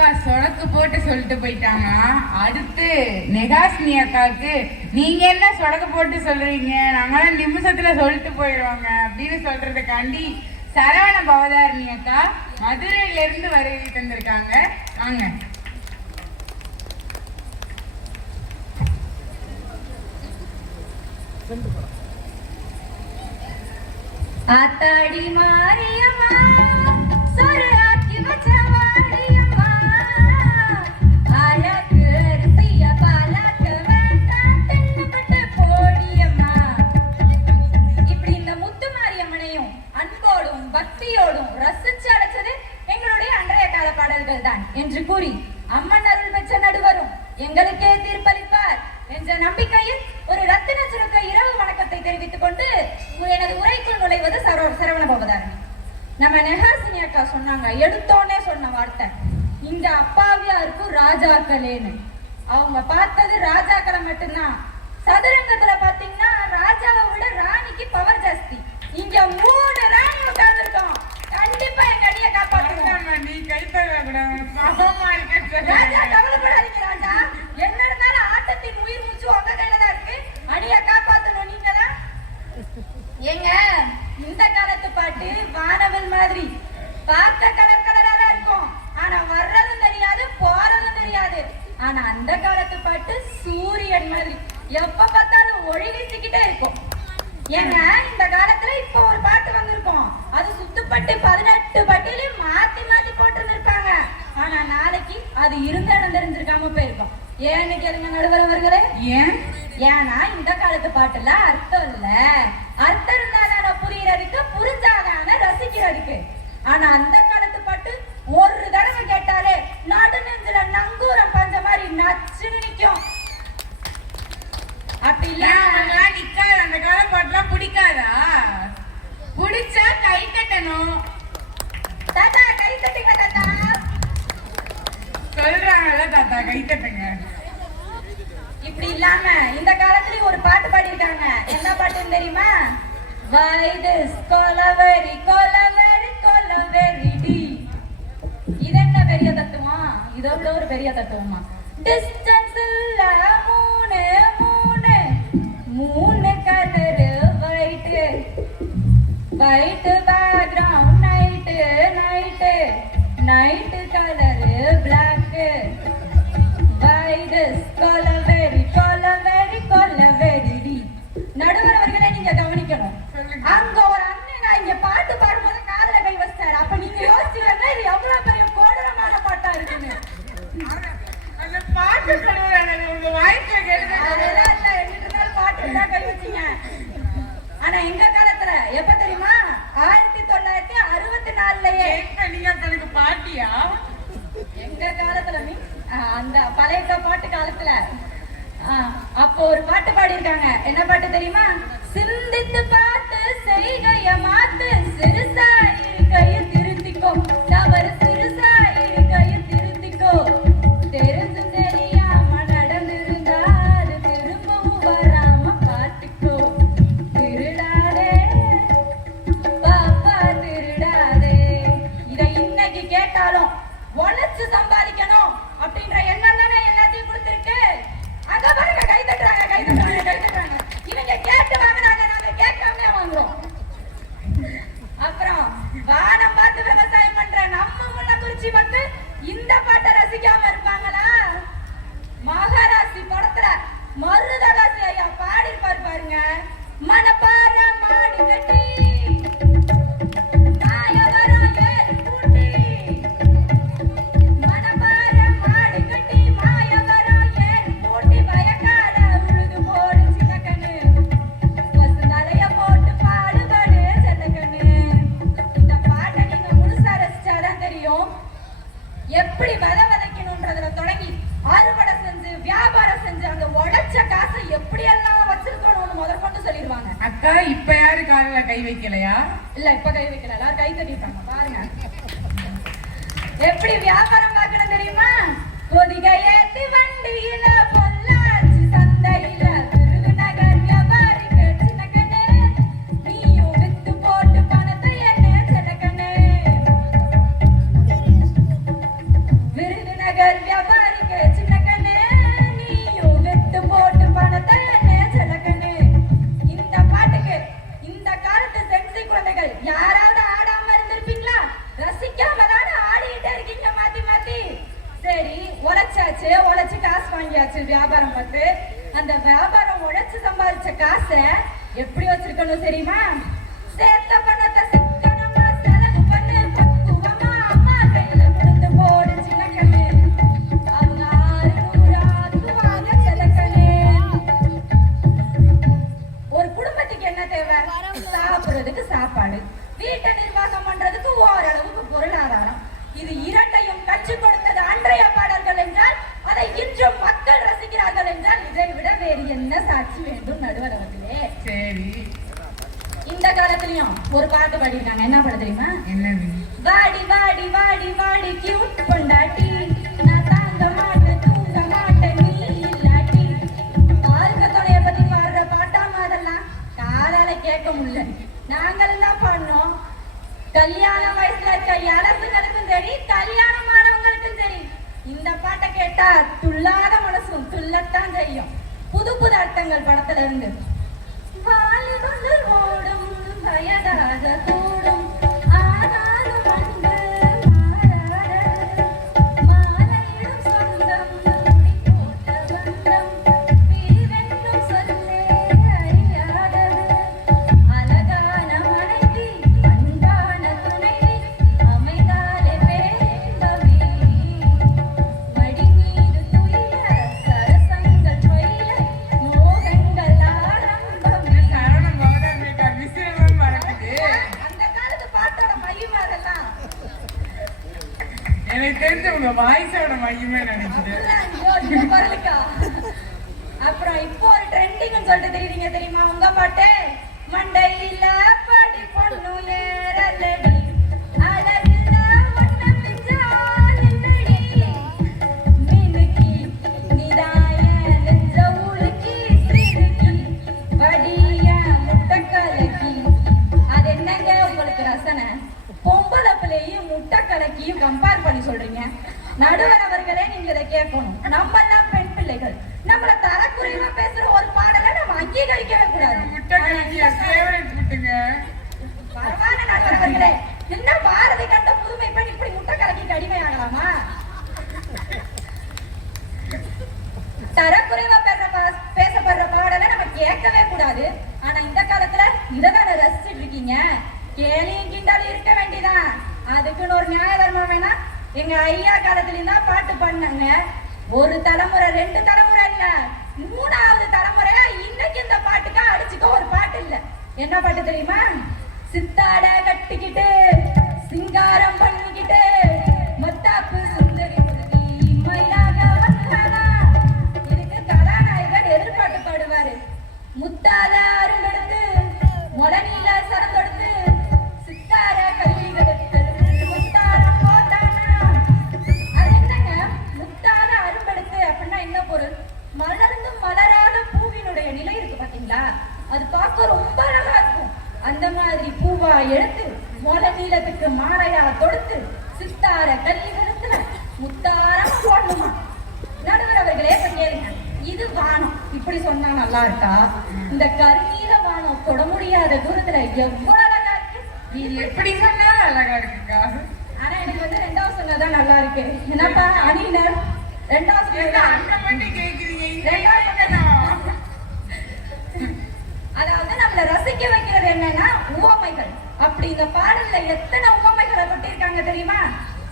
அக்கா சொடக்கு போட்டு சொல்லிட்டு போயிட்டாங்க. அடுத்து நெகாஸ்மி அக்காவுக்கு நீங்க என்ன சொடக்கு போட்டு சொல்றீங்க, நாங்களாம் நிமிஷத்துல சொல்லிட்டு போயிடுவாங்க அப்படின்னு சொல்றதுக்காண்டி சரவண பவதாரணி அக்கா மதுரையில இருந்து வருகை தந்திருக்காங்க. வாங்க. ஆத்தாடி மாரியம்மா சொரு ஆக்கி வச்ச வாடியம்மா ஆளாக்கு அரிசிய பாலாக்கு வேண்டாம் தின்னுபட்டு போடியம்மா. இப்படி இந்த முத்து மாரியம்மனையும் அன்போடும் பக்தியோடும் ரசிச்சு அழைச்சது எங்களுடைய அன்றைய கால பாடல்கள் தான் என்று கூறி அம்மன் அருள் பெற்ற நடுவரும் எங்களுக்கே தீர்ப்பளிப்பார் என்ற நம்பிக்கையில் ஒரு ரத்தின சுருக்க இரவு வணக்கத்தை தெரிவித்துக் கொண்டு எனது உரைக்குள் நுழைவது சரவண பவதாரணி. நம்ம நெகாசினி அக்கா சொன்னாங்க, எடுத்தோன்னே சொன்ன வார்த்தை, இங்க அப்பாவியா இருக்கும் ராஜாக்களேன்னு. அவங்க பார்த்தது ராஜாக்களை மட்டும்தான். சதுரங்கத்துல பாத்தீங்கன்னா ராஜாவை விட ராணிக்கு பவர் ஜாஸ்தி. இங்க 3 ராணி உட்கார்ந்து இருக்கோம். கண்டிப்பா எங்க அடியை காப்பாற்றுங்க. நீ கைப்பட ராஜா கவலைப்படாதீங்க ராஜா, என்ன இருந்தாலும் ஆட்டத்தின் உயிர் மூச்சு உங்க கையில தான் இருக்கு. அடியை காப்பாத்தணும் நீங்க தான். எங்க இந்த காலத்து பாட்டு வானவில் மாதிரி பார்க்க கலர் கலரா தான் இருக்கும், ஆனா வர்றதும் தெரியாது போறதும் தெரியாது. ஆனா அந்த காலத்து பாட்டு சூரியன் மாதிரி எப்ப பார்த்தாலும் ஒளி வீசிக்கிட்டே இருக்கும். ஏங்க இந்த காலத்துல இப்ப ஒரு பாட்டு வந்திருக்கோம், அது சுத்துப்பட்டு 18 பட்டியலையும் மாத்தி மாத்தி போட்டு இருக்காங்க. ஆனா நாளைக்கு அது இருந்த இடம் தெரிஞ்சிருக்காம போயிருக்கோம். ஏன்னு கேளுங்க நடுவர் அவர்களே. ஏன்னா இந்த காலத்து பாட்டுல அர்த்தம் இல்ல, அர்த்தம் இருந்தாதான புரியறதுக்கு, புரிஞ்சாதான ரசிக்கிறதுக்கு. ஆனா அந்த காலத்து பாட்டு ஒரு தடவை கேட்டாலே நடு நெஞ்சில நங்கூரம் பஞ்ச மாதிரி நச்சுன்னு நிக்கும். அப்படி இல்ல நிக்காது. அந்த கால பாட்டுலாம் பிடிக்காதா? பிடிச்சா கை தட்டணும். தாத்தா கை தட்டுங்க தாத்தா சொல்றாங்கல்ல தாத்தா, கை தட்டுங்க. இப்படி இல்லாம இந்த காலத்துல ஒரு பாட்டு பாடிருக்காங்க. என்ன பாட்டுன்னு தெரியுமா? Why this Kolaveri Kolaveri Kolaveri di. இது என்ன பெரிய தத்துவம்? இதோட ஒரு பெரிய தத்துவமா? டிஸ்டன்ஸ் இல்ல 3 colour white background night colour black. நடுவர் அவர்களை நீங்க கவனிக்கணும். அங்க ஒரு அண்ணன் இங்க பாட்டு பாடும்போது காதுல கை வச்சாரு. அப்ப நீங்க யோசிச்சீங்கன்னா இது எவ்வளவு பெரிய கோடரமான பாட்டா இருக்குன்னு. அந்த பாட்டு சொல்லுவாங்க, உங்க வாய்ஸ்ல கேளுங்க. அதெல்லாம் இல்ல, எங்கிட்ட இருந்தாலும் பாட்டு தான் கை வச்சீங்க. ஆனா எங்க காலத்துல எப்ப தெரியுமா? 1964லயே. நீங்க எனக்கு பாட்டியா? எங்க காலத்துல அந்த பழைய பாட்டு காலத்துல அப்போ ஒரு பாட்டு பாடியிருக்காங்க. என்ன பாட்டு தெரியுமா? சிந்தித்து பார்த்து செய்கைய மாத்து, சிறுசா இருக்கைய திருத்திக்கோ, தவறு சிறுசா இருக்கைய திருத்திக்கோ, தெரிஞ்சு தெரியாம நடந்திருந்தா அது திரும்பவும் வராம பார்த்துக்கோ, திருடாதே பாப்பா திருடாதே. இதை இன்னைக்கு கேட்டாலும் உழைச்சு சம்பாதிக்கணும் அப்படின்ற எண்ணம் தானே எல்லாத்தையும் கொடுத்திருக்கு. அங்க பாருங்க, கை தட்டுறாங்க கை தட்டுறாங்க கை தட்டுறாங்க. இவங்க கேட்டு வாங்கினாங்க, நாங்க கேட்காம வாங்குறோம். அப்புறம் வானம் பார்த்து விவசாயம் பண்ற நம்ம முள்ளக்குறிச்சி வந்து இந்த பாட்டை ரசிக்காம இருப்பாங்களா? மகாராசி படத்துல மருதகாசி ஐயா பாடிருப்பாரு பாருங்க. மனப்பாற மாடி கட்டி எப்படி வதக்கணும்ன்றதுல தொடங்கி அறுவடை செஞ்சு வியாபாரம் செஞ்சு அந்த உடைச்ச காசை எப்படி எல்லாம் வச்சிருக்கணும்னு முதற்கொண்டு சொல்லிடுவாங்க. அக்கா இப்ப யாரு காலில் கை வைக்கலையா? இல்ல இப்ப கை வைக்கல, எல்லாரும் கை தட்டிட்டாங்க பாருங்க. எப்படி வியாபாரம் பார்க்கணும் தெரியுமா? கொதிகை ஏத்தி வண்டியில பொள்ளாச்சி சந்தையில விருதுநகர் வியாபாரிக்கு சின்ன கண்ணு, நீயும் வித்து போட்டு பணத்தை என்ன சின்ன கண்ணு. விருது தொடங்கியாச்சு வியாபாரம் பார்த்து. அந்த வியாபாரம் உழைச்சு சம்பாதிச்ச காசை எப்படி வச்சிருக்கணும் தெரியுமா? சேர்த்த பணத்தை சிக்கனமா செலவு பண்ணு, பக்குவமா அம்மா கையில கொடுத்து போடு சின்ன கண்ணு. அவங்க 600 ஆக்குவாங்க செலக்கண்ணு. ஒரு குடும்பத்துக்கு என்ன தேவை? சாப்பிடுறதுக்கு சாப்பாடு, வீட்டை நிர்வாகம் பண்றதுக்கு ஓரளவுக்கு பொருளாதாரம். இது இரண்டையும் கற்றுக் கொடுத்தது அன்றைய பாடல்கள் என்றால் அதை இன்றும் மக்கள் ரசிக்கிறார்கள் என்றால் இதை விட வேறு என்ன சாட்சி வேண்டும் நடுவர் அவர்களே? சரி, இந்த காலத்திலயும் ஒரு பாட்டு பாடிருக்காங்க. என்ன பாட தெரியுமா? என்னது? வாடி வாடி வாடி வாடி கியூட் பொண்டாட்டி, நான் தாங்க மாட்டேன் தூங்க மாட்டேன் நீ இல்லாட்டி. ஆர்வத்தோடைய பத்தி பாடுற பாட்டாம அதெல்லாம் காதால கேட்க முடியல. நாங்கள் என்ன பண்ணோம்? கல்யாண வயசுல இருக்க இளசுகளுக்கும் சரி, கல்யாணமானவங்களுக்கும் சரி, இந்த பாட்டை கேட்டா துள்ளாத மனசும் துள்ளத்தான் செய்யும். புது புது அர்த்தங்கள் படத்துல இருந்து. வாலிபங்கள் ஓடும் வயதாக கூடும் ஆனாலும் அன்பு மாறாதது. மாலையிடும் சொந்தம் முடி போட்ட பந்தம் பிரிவென்றும் சொல்லே அறியாதது. அழகான மனைவி அன்பான துணைவி அமைதாலே பேரின்பமே. மடி மீது துயில சரசங்கள் பொய்ய மோகங்கள் ஆரம்பமே. சரவண பவதாமிக்கா விசிறவும் மறக்குது. அந்த காலத்து பாட்டோட மகிமை அதெல்லாம். எனக்கு தெரிஞ்ச உங்க வாய்ஸோட மகிமை நினைக்கிறேன். ஐயோ, இந்த குரலுக்கா? அப்புறம் இப்போ ஒரு ட்ரெண்டிங்னு சொல்லிட்டு தெரியுறீங்க தெரியுமா? உங்க பாட்டு மண்டையில படி பொண்ணு ஏறலடி அழகுல ஒன்ன மிஞ்சால் இல்லடி மினுக்கி நிதாய நெஞ்ச உலுக்கி சிறுக்கி வடிய முட்டை கலக்கி. அது என்னங்க உங்களுக்கு ரசனை? பொம்பளை பிள்ளையும் முட்டை கலக்கியும் கம்பேர் பண்ணி சொல்றீங்க. நடுவர் அவர்களே, நீங்க இதை கேட்கணும். நம்ம எல்லாம் பெண் பிள்ளைகள், நம்மள தரக்குறைவா பேசுற ஒரு பாடலை நம்ம அங்கீகரிக்கவே கூடாது. முட்டை கலக்கிய ஃபேவரட் முட்டுங்க. பரவாயில்ல நடுவர் அவர்களே, என்ன பாரதி கண்ட புதுமை பெண் இப்படி முட்டை கலக்கி அடிமையாகலாமா? தரக்குறைவா பேசப்படுற பாடலை நம்ம கேட்கவே கூடாது. ஆனா இந்த காலத்துல இததான ரசிச்சுட்டு இருக்கீங்க. கேலியும் கிண்டாலும் இருக்க வேண்டியதான். அதுக்குன்னு ஒரு நியாய தர்மம் வேணா? எங்க ஐயா காலத்துல தான் பாட்டு பண்ணாங்க. ஒரு தலைமுறை 2 தலைமுறை இல்ல, 3வது தலைமுறையா இன்னைக்கு இந்த பாட்டுக்கா அடிச்சுக்க ஒரு பாட்டு இல்ல. என்ன பாட்டு தெரியுமா? சித்தாட கட்டிக்கிட்டு சிங்காரம் பண்ணிக்கிட்டு மத்தாப்பு சுந்தரி முருகி மயிலாக வந்தானா. இதுக்கு கதாநாயகர் எதிர்பாட்டு பாடுவாரு. முத்தாத அரும்பெடுத்து மொடனில சரந்தொடுத்து சித்தார கல்விகளுக்கு முத்தாரம் போட்டானா. அது என்னங்க முத்தாத அரும்பெடுத்து அப்படின்னா என்ன பொருள்? மலர்ந்தும் மலராத பூவினுடைய நிலை இருக்கு பாத்தீங்களா? அது பார்க்க ரொம்ப அழகா இருக்கும். அந்த மாதிரி பூவா எடுத்து மொட நீளத்துக்கு மாலையா தொடுத்து சித்தார கல்விகளுக்குல முத்தாரம் போடணுமா? நடுவர் அவர்களே கேளுங்க, இது வானம் இப்படி சொன்னா நல்லா இருக்கா? இந்த கருநீல வானம் தொட முடியாத தூரத்துல எவ்வளவு அழகா இருக்கு. நீ எப்படி சொன்னா அழகா இருக்குக்கா. ஆனா எனக்கு வந்து 2வது சொன்னதான் நல்லா இருக்கு. என்னப்பா அணியினர் 2வது ஏங்க சொன்னதா? அந்த மட்டும் கேக்குறீங்க? இந்த ரெண்டாவது சொன்னதா? அதாவது நம்மள ரசிக்க வைக்கிறது என்னன்னா உவமைகள். அப்படி இந்த பாடல்ல எத்தனை உவமைகளை கொட்டிருக்காங்க தெரியுமா?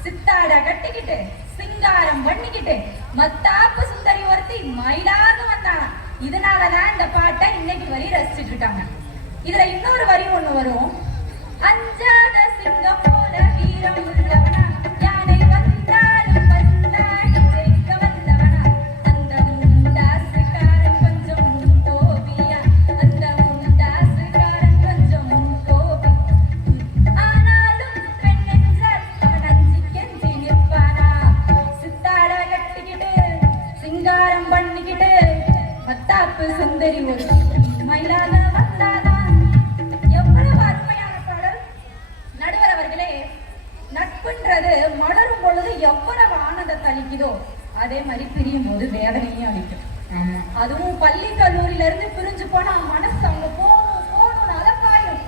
சித்தாட கட்டிக்கிட்டு சிங்காரம் பண்ணிக்கிட்டு மத்தாப்பு சுந்தரி ஒருத்தி மயிலாக வந்தாங்க. இதனாலதான் இந்த பாட்டை இன்னைக்கு வரை ரசிச்சுட்டு இருக்காங்க. இதுல இன்னொரு வரி ஒண்ணு வரும். அஞ்சாத சிங்கம் போல வீரம் உள்ளவனா, யானை வந்தாலும் வந்தாடி ஜெயிக்க வந்தவனா, அந்த முண்டாசுக்காரன் கொஞ்சம் முன்கோபியா, அந்த முண்டாசுக்காரன் கொஞ்சம் முன்கோபி. ஆனாலும் பெண் என்றால் அவன் அஞ்சி கெஞ்சி நிற்பானா. சித்தாட கட்டிக்கிட்டு சிங்காரம் பண்ணிக்கிட்டு மத்தாப்பு சுந்தரி ஒரு மயிலாக வந்தாதான். எவ்வளவு அருமையான பாடல். நடுவர் அவர்களே, நட்புன்றது மலரும் பொழுது எவ்வளவு ஆனந்தத்தை அளிக்குதோ அதே மாதிரி பிரியும் போது வேதனையும் அளிக்கும். ஆமா. அதுவும் பள்ளி கல்லூரியில இருந்து பிரிஞ்சு போனா மனசு அங்க போகணும் அலப்பாயும்.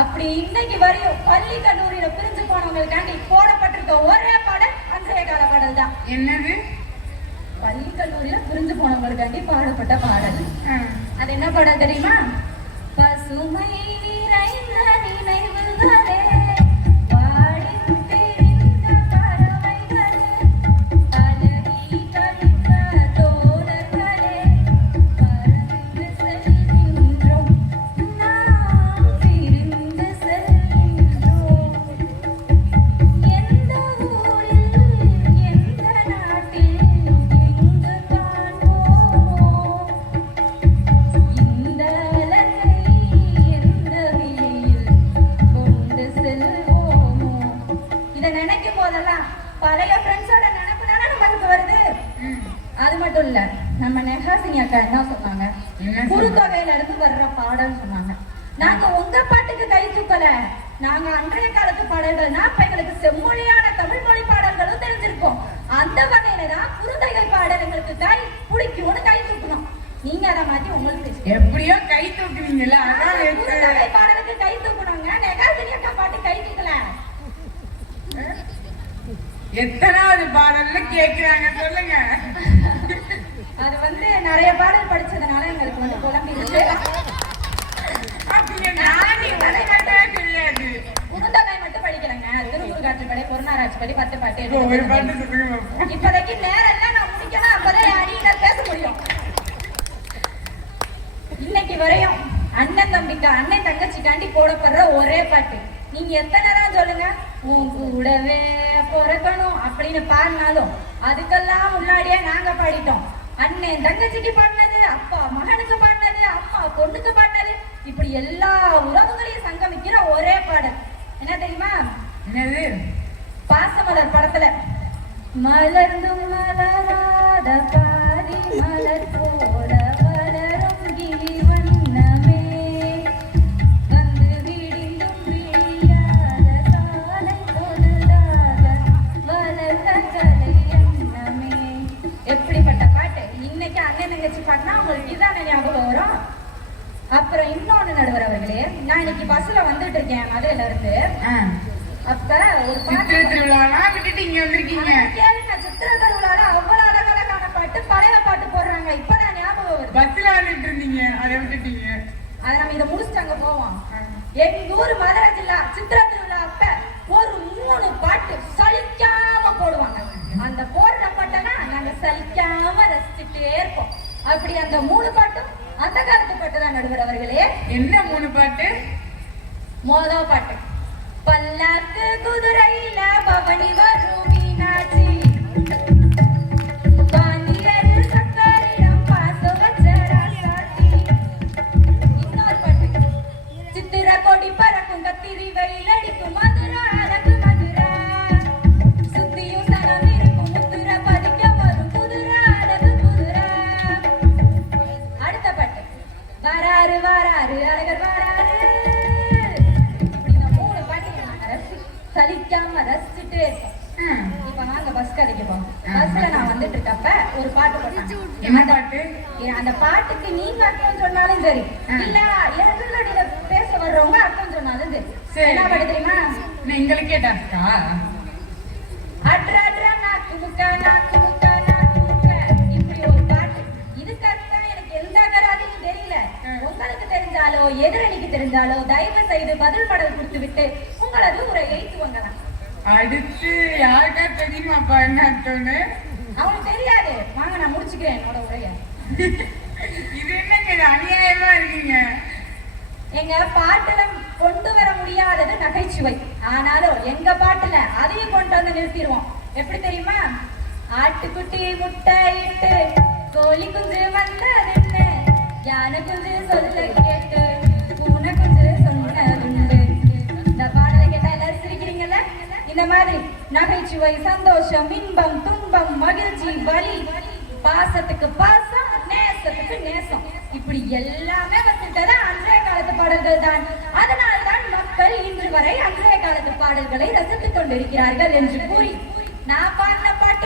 அப்படி இன்னைக்கு வரையும் பள்ளி கல்லூரியில பிரிஞ்சு போனவங்களுக்காண்டி போடப்பட்டிருக்க ஒரே பாடல் அன்றைய கால பாடல் தான். என்னது? பள்ளி கல்லூரியில புரிஞ்சு போனவங்களுக்காண்டி பாடப்பட்ட பாடல். அது என்ன பாடல் தெரியுமா? பசுமை நிறைந்த நினைவுகளே, வாடித் தெரிந்த பறவைகளே, அலறி கழித்த தோழர்களே, பறந்து செல்கின்றோம், நாம் பிரிந்து செல்கின்றோம். எந்த ஊரில், எந்த நாட்டில், எங்கு காண்போமோ இந்த அழகை, எந்த வெளியில் கொண்டு செல்வோமோ. இதை நினைக்கும் போதெல்லாம் பழைய ஃப்ரெண்ட்ஸோட நினைப்பு தானே நமக்கு வருது. அது மட்டும் இல்ல, நம்ம நெஹாசினி அக்கா என்ன சொன்னாங்க? குறுந்தொகையில இருந்து வர்ற பாடல் சொன்னாங்க. நாங்க உங்க பாட்டுக்கு கை தூக்கல, நாங்க அன்றைய காலத்து பாடல்கள்னா இப்ப எங்களுக்கு செம்மொழியான தமிழ் மொழி பாடல்களும் தெரிஞ்சிருக்கோம். அந்த வகையில தான் குறுந்தொகை பாடல் எங்களுக்கு கை பிடிக்கும்னு கை தூக்கணும். நீங்க அதை மாத்தி உங்களுக்கு எப்படியோ கை தூக்குவீங்கல்ல, அதான் குறுந்தொகை பாடலுக்கு கை தூக்கணுங்க. நெகாசினி அக்கா பாட்டு கை தூக்கல. எத்தனாவது பாடல்ல கேக்குறாங்க சொல்லுங்க. அது வந்து நிறைய பாடல் படிச்சதுனால எங்களுக்கு வந்து குழம்பிடுச்சு. அப்படிங்க நானே உனக்கே தெரியாது. குறுந்தொகை மட்டும் படிக்கலங்க. திருமுருகாற்றுப்படை, பொருநாராற்றுப்படை, 10 பாட்டு, ஒரு பாட்டு சொல்லுங்க பாப்போம். இப்போதைக்கு நேரம் இல்ல, நான் முடிக்கணும். அப்பதான் அடியினர் பேச முடியும். இன்னைக்கு வரையும் அண்ணன் தம்பிக்கா, அண்ணன் தங்கச்சிக்காண்டி போடப்படுற ஒரே பாட்டு. நீங்க எத்தனை தான் சொல்லுங்க, உன் கூடவே பிறக்கணும் அப்படின்னு பாடினாலும் அதுக்கெல்லாம் முன்னாடியே நாங்க பாடிட்டோம். அண்ணன் தங்கச்சிக்கு பாடினது, அப்பா மகனுக்கு பாடினது, அம்மா பொண்ணுக்கு பாடினது, இப்படி எல்லா உறவுகளையும் சங்கமிக்கிற ஒரே பாடல் என்ன தெரியுமா? என்னது? பாசமலர் படத்துல மலர்ந்தும் மலராத பாதி மலர் போல வளரும் கிளி வண்ணமே, வந்து விடிந்தும் விடியாத காலை பொழுதாக வளர்ந்த கலை எண்ணமே. எப்படிப்பட்ட பாட்டு! இன்னைக்கு அண்ணன் தங்கச்சி பாட்டுனா உங்களுக்கு இதான ஞாபகம் வரும். அப்புறம் இன்னொன்னு நடுவர் அவர்களே, நான் இன்னைக்கு பஸ்ல வந்துட்டு இருக்கேன் மதுரையில இருந்து. அப்ப ஒரு பாட்டு திருவிழாலாம் விட்டுட்டு இங்க வந்திருக்கீங்க. கேளுங்க, சித்திர திருவிழால அவ்வளவு அழகழகான பாட்டு, பழைய பாட்டு போடுறாங்க. இப்பதான் ஞாபகம் வருது. பஸ்ல வந்துட்டு இருந்தீங்க, அதை விட்டுட்டீங்க. அதை நம்ம இதை முடிச்சுட்டு அங்க போவோம். எங்க ஊர் மதுரை ஜில்லா சித்திர திருவிழா அப்ப ஒரு 3 பாட்டு சலிக்காம போடுவாங்க. அந்த போடுற பாட்டனா நாங்க சலிக்காம ரசிச்சுட்டே இருப்போம். அப்படி அந்த 3 பாட்டும் அந்த காலத்து பாட்டு தான் நடுவர் அவர்களே. என்ன 3 பாட்டு? மொதல் பாட்டு, பல்லாக்கு குதிரையில பவனி வரும் மீனாட்சி, பாண்டியரு சக்கரிடம் பாசம் வச்ச ராசாத்தி. இன்னொரு பாட்டு, சித்திர கொடி பறக்கும் கத்திரி வெயில் அடிக்கும் மதுரா அழகு மதுரா, சுத்தியும் சனம் இருக்கும் முத்துர பதிக்க வரும் குதிரா அழகு குதிரா. அடுத்த பாட்டு, வராரு வராரு அழகர் வராரு. சலிக்காம ரசிச்சுட்டே இருக்கும். இப்ப நாங்க பஸ் கடைக்கு போவோம். பஸ்ல நான் வந்துட்டு இருக்கப்ப ஒரு பாட்டு போட்டாங்க. என்ன பாட்டு? அந்த பாட்டுக்கு நீங்க அர்த்தம் சொன்னாலும் சரி, இல்ல எதிரடியில பேச வர்றவங்க அர்த்தம் சொன்னாலும் சரி. என்ன பாட்டு தெரியுமா? எங்களுக்கே டாஸ்கா? அட்ரா அட்ரா நாக்கு முக்கா நாக்கு முக்கா நாக்கு முக்கா, இப்படி ஒரு பாட்டு. இதுக்கு அர்த்தம் எனக்கு எந்த அகராதியும் தெரியல. உங்களுக்கு தெரிஞ்சாலோ எதிரணிக்கு தெரிஞ்சாலோ தயவு செய்து பதில் பாடல் கொடுத்து விட்டு உங்களது உரையை துவங்கலாம். அடுத்து யாருக்கா தெரியுமாப்பா என்ன அர்த்தம்னு? அவனுக்கு தெரியாது. வாங்க நான் முடிச்சுக்கிறேன் என்னோட உரைய. இது என்னங்க, இது அநியாயமா இருக்கீங்க. எங்க பாட்டுல கொண்டு வர முடியாதது நகைச்சுவை. ஆனாலும் எங்க பாட்டுல அதையும் கொண்டு வந்து நிறுத்திடுவோம். எப்படி தெரியுமா? ஆட்டுக்குட்டி முட்டை இட்டு கோழி குஞ்சு வந்ததுன்னு, யானை குஞ்சு சொல்ல கேட்டு பூனை குஞ்சு சொன்னதுண்டு. இந்த பாடலை கேட்டா எல்லாரும் சிரிக்கிறீங்கல்ல? இந்த மாதிரி நகைச்சுவை, சந்தோஷம், இன்பம், துன்பம், மகிழ்ச்சி, வலி, பாசத்துக்கு பாசம், நேசத்துக்கு நேசம், இப்படி எல்லாமே வந்துட்டது அன்றைய காலத்து பாடல்கள் தான். அதனால்தான் மக்கள் இன்று வரை அன்றைய காலத்து பாடல்களை ரசித்துக் கொண்டிருக்கிறார்கள் என்று கூறி நான் பாடின பாட்டு